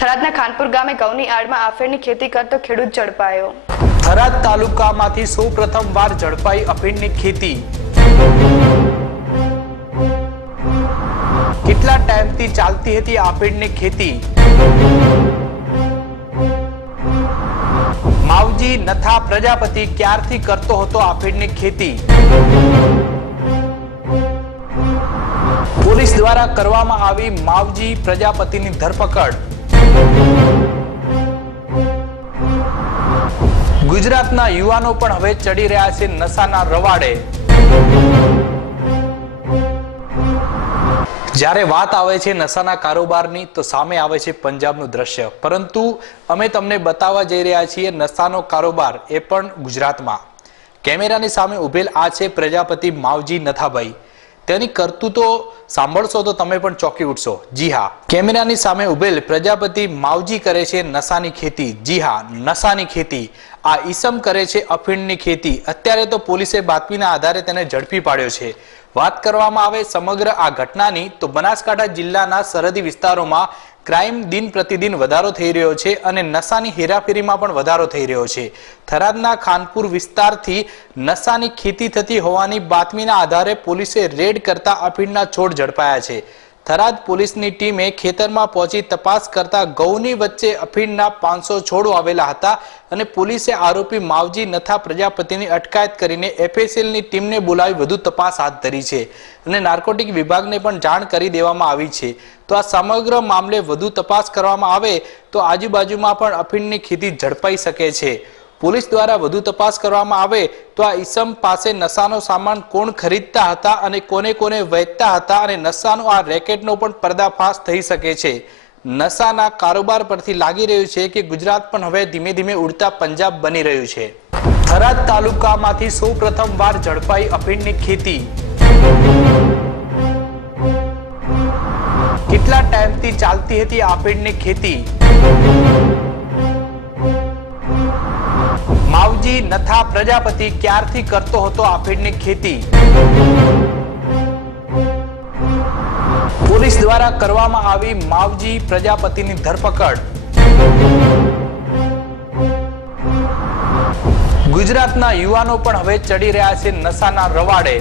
થરાદના ખાનપુર ગામે ઘઉંની આડમાં અફીણની ખેતી કરતો ખેડૂત ઝડપાયો। થરાદ તાલુકામાંથી સૌપ્રથમવાર ઝડપાઈ અફીણની ખેતી। કેટલા ટાઈમથી ચાલતી હતી અફીણની ખેતી? માવજી નથા પ્રજાપતિ ક્યારથી કરતો હતો અફીણની ખેતી? પોલીસ દ્વારા કરવામાં આવી માવજી પ્રજાપતિની ધરપકડ। ગુજરાતના યુવાનો પણ હવે ચડી રહ્યા છે નશાના રવાડે। જ્યારે વાત આવે છે નશાના કારોબારની તો સામે આવે છે પંજાબનું દ્રશ્ય, પરંતુ અમે તમને બતાવવા જઈ રહ્યા છીએ નશાનો કારોબાર એ પણ ગુજરાતમાં। કેમેરાની સામે ઉભેલ આ છે પ્રજાપતિ માવજી નથાભાઈ। તેની કરતૂતો સાંભળશો તો તમે પણ ચોંકી ઉઠશો। જી હા, કેમેરાની સામે ઉભેલ પ્રજાપતિ માવજી કરે છે નશાની ખેતી। જી હા, નશાની ખેતી। આ ઈસમ કરે છે અફીણની ખેતી। અત્યારે તો પોલીસે બાતમીના આધારે તેને ઝડપી પાડ્યો છે। વાત કરવામાં આવે સમગ્ર આ ઘટનાની તો બનાસકાંઠા જિલ્લાના સરહદી વિસ્તારોમાં ક્રાઇમ દિન પ્રતિદિન વધારો થઈ રહ્યો છે અને નશાની હેરાફેરીમાં પણ વધારો થઈ રહ્યો છે। થરાદના ખાનપુર વિસ્તારથી નશાની ખેતી થતી હોવાની બાતમીના આધારે પોલીસે રેડ કરતા અફીણના છોડ ઝડપાયા છે। થરાદ પોલીસની ટીમે ખેતરમાં પહોંચી તપાસ કરતા ઘઉંની વચ્ચે અફીણના 500 છોડો આવેલા હતા અને પોલીસે આરોપી માવજી નથા પ્રજાપતિની અટકાયત કરીને એફએસએલની ટીમને બોલાવી વધુ તપાસ હાથ ધરી છે અને નાર્કોટિક વિભાગને પણ જાણ કરી દેવામાં આવી છે। તો આ સમગ્ર મામલે વધુ તપાસ કરવામાં આવે તો આજુબાજુમાં પણ અફીણની ખેતી ઝડપાઈ શકે છે। પોલીસ દ્વારા વધુ તપાસ કરવામાં આવે તો આ ઈસમ પાસે નશાનો સામાન કોણ ખરીદતા હતા અને કોને કોને વેચતા હતા અને નશાનો આ રેકેટનો પણ પર્દાફાશ થઈ શકે છે। નશાના કારોબાર પરથી લાગી રહ્યું છે કે ગુજરાત પણ હવે ધીમે ધીમે ઉડતા પંજાબ બની રહ્યું છે। થરાદ તાલુકામાંથી સૌપ્રથમવાર ઝડપાઈ અફીણની ખેતી। કેટલા ટાઈમથી ચાલતી હતી અફીણની ખેતી? માવજી નથા પ્રજાપતિ ક્યારથી કરતો હતો અફીણની ખેતી? પોલીસ દ્વારા કરવામાં આવી માવજી પ્રજાપતિની ધરપકડ। ગુજરાતના યુવાનો પણ હવે ચડી રહ્યા છે નશાના રવાડે।